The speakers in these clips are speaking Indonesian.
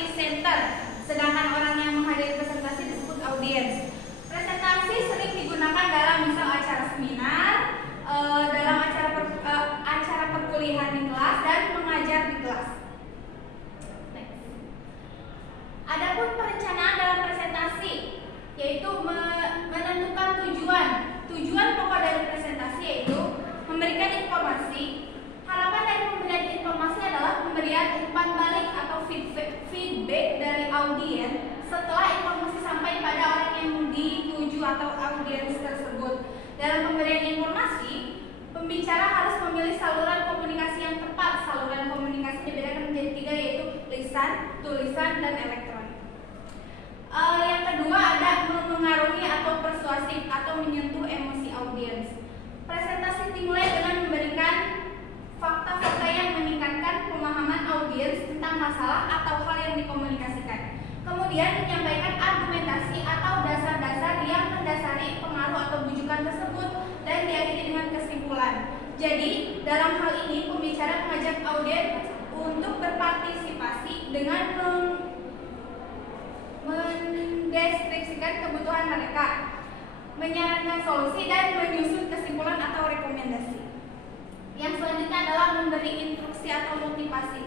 presenter, sedangkan orang yang menghadiri presentasi disebut audiens. Presentasi sering digunakan dalam misal acara seminar, dalam acara perkuliahan di kelas, dan mengajar di kelas. Adapun perencanaan dalam presentasi, yaitu menentukan tujuan. Tujuan pokok dari presentasi yaitu memberikan informasi. Harapan dari pemberian informasi adalah pemberian umpan balik atau feedback dari audiens setelah informasi sampai pada orang yang dituju atau audiens tersebut. Dalam pemberian informasi, pembicara harus memilih saluran komunikasi yang tepat. Saluran komunikasi dibedakan menjadi 3, yaitu lisan, tulisan, dan elektronik. Yang kedua ada memengaruhi atau persuasif atau menyentuh emosi audiens. Presentasi dimulai dengan memberikan fakta-fakta yang meningkatkan pemahaman audiens tentang masalah atau hal yang dikomunikasikan. Kemudian menyampaikan argumentasi atau dasar-dasar yang mendasari pengaruh atau bujukan tersebut dan diakhiri dengan kesimpulan. Jadi, dalam hal ini pembicara mengajak audiens untuk berpartisipasi dengan mendeskripsikan kebutuhan mereka, menyarankan solusi, dan menyusun kesimpulan atau rekomendasi. Yang selanjutnya adalah memberi instruksi atau motivasi.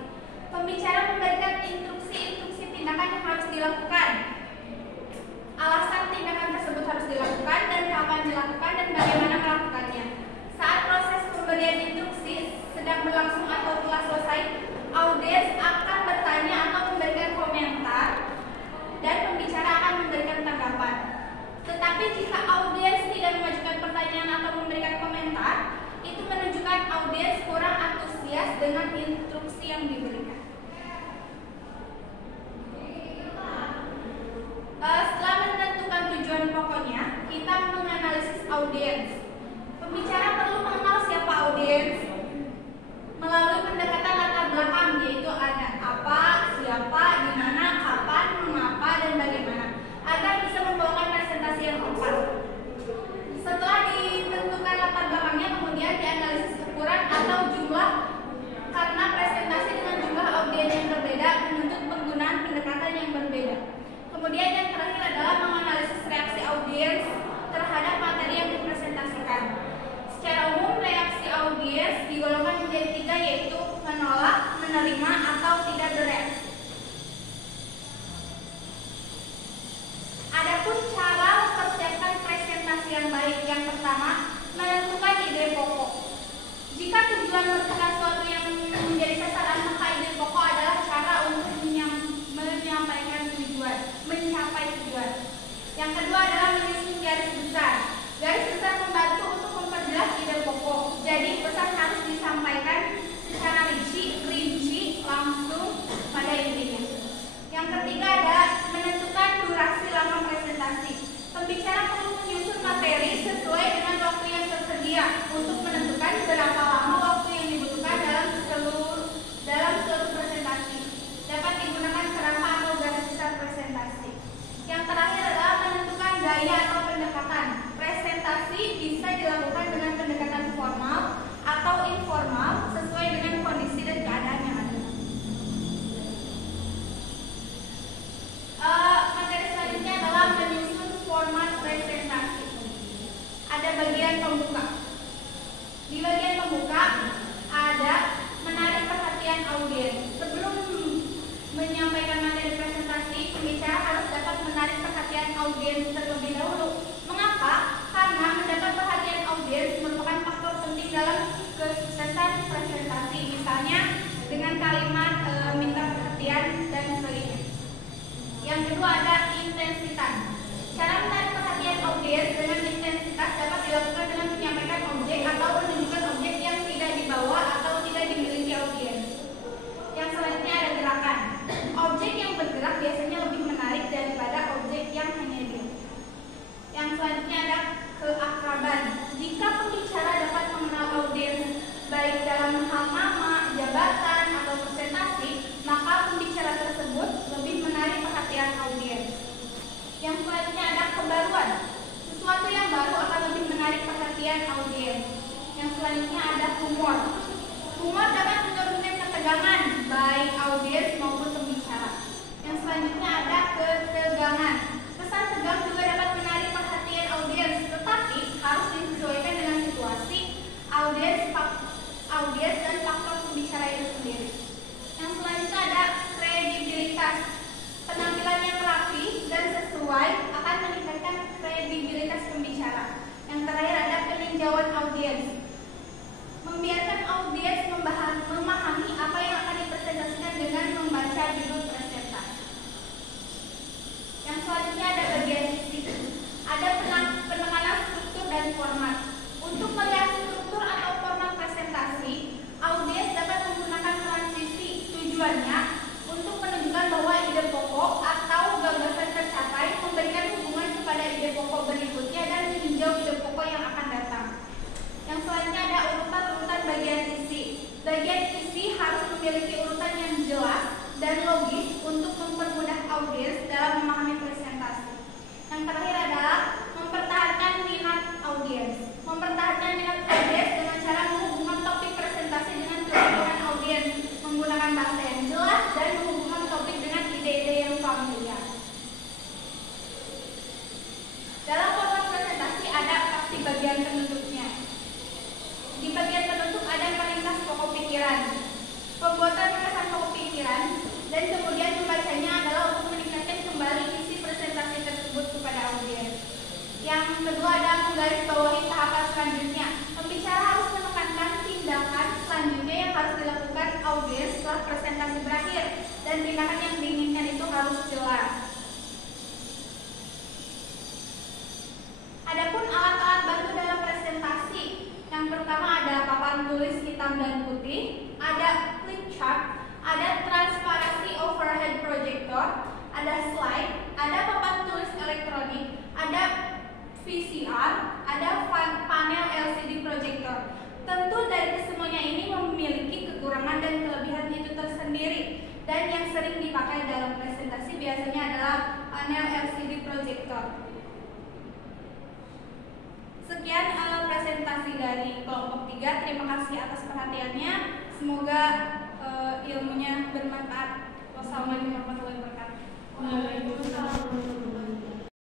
Pembicara memberikan instruksi tindakan yang harus dilakukan, alasan tindakan tersebut harus dilakukan, dan kapan dilakukan, dan bagaimana melakukannya. Saat proses pemberian instruksi sedang berlangsung atau telah selesai, audiens akan bertanya atau memberikan komentar, dan pembicara akan memberikan tanggapan. Tetapi jika audiens tidak mengajukan pertanyaan atau memberikan komentar, itu menunjukkan audiens kurang antusias dengan instruksi yang diberikan. Setelah menentukan tujuan pokoknya, kita menganalisis audiens. Pembicara perlu mengenal siapa audiens melalui pendekatan latar belakang, yaitu ada apa, siapa, di mana, kapan, mengapa, dan bagaimana, agar bisa membawakan presentasi yang tepat. Setelah ditentukan latar belakangnya, kemudian dianalisis ukuran atau jumlah, karena presentasi dengan jumlah audiens yang berbeda menuntut penggunaan pendekatan yang berbeda. Kemudian yang terakhir adalah menganalisis reaksi audiens terhadap materi yang dipresentasikan. Secara umum, reaksi audiens digolongkan menjadi 3, yaitu menolak, menerima, atau tidak bereaksi. Adapun cara mempersiapkan presentasi yang baik, yang pertama, menentukan ide pokok. Jika tujuan menentukan suatu yang menjadi sasaran, maka ide pokok adalah cara untuk menyampaikan tujuan, mencapai tujuan. Yang kedua adalah menyusun garis besar. Garis besar membantu untuk memperjelas ide pokok. Jadi pesan harus disampaikan secara rinci, langsung pada intinya. Yang ketiga adalah menentukan durasi lama presentasi. Pembicara perlu menyusun materi sesuai dengan waktu yang tersedia untuk menentukan berapa lama waktu yang dibutuhkan dalam seluruh presentasi. Dapat digunakan kerangka atau garis besar presentasi. Yang terakhir adalah menentukan gaya atau pendekatan. Presentasi bisa dilakukan dengan pendekatan formal atau informal sesuai dengan kondisi dan keadaan yang ada. Materi selanjutnya adalah menyusun format presentasi. Ada bagian pembuka. Di bagian pembuka ada menarik perhatian audiens. Sebelum menyampaikan materi presentasi, pembicara harus dapat menarik perhatian audiens terlebih dahulu. Mengapa? Karena mendapat perhatian audiens merupakan faktor penting dalam kesuksesan presentasi. Misalnya dengan kalimat minta perhatian dan sebagainya. Yang kedua ada intensitas. Cara menarik perhatian audiens dengan intensitas dapat dilakukan dengan menyampaikan objek atau menunjukkan objek yang tidak dibawa atau tidak dimiliki audiens. Yang selanjutnya ada gerakan. Objek yang bergerak biasanya lebih menarik daripada objek yang hanya diam. Yang selanjutnya ada keakraban. Jika pembicara dapat mengenal audiens baik dalam hal nama, jabatan, atau presentasi, maka pembicara tersebut lebih menarik perhatian audiens. ada slide, ada papan tulis elektronik, ada VCR, ada panel LCD projector. Tentu dari kesemuanya ini memiliki kekurangan dan kelebihan itu tersendiri. Dan yang sering dipakai dalam presentasi biasanya adalah panel LCD projector. Sekian presentasi dari kelompok 3. Terima kasih atas perhatiannya. Semoga ilmunya bermanfaat. Wassalamualaikum warahmatullahi wabarakatuh.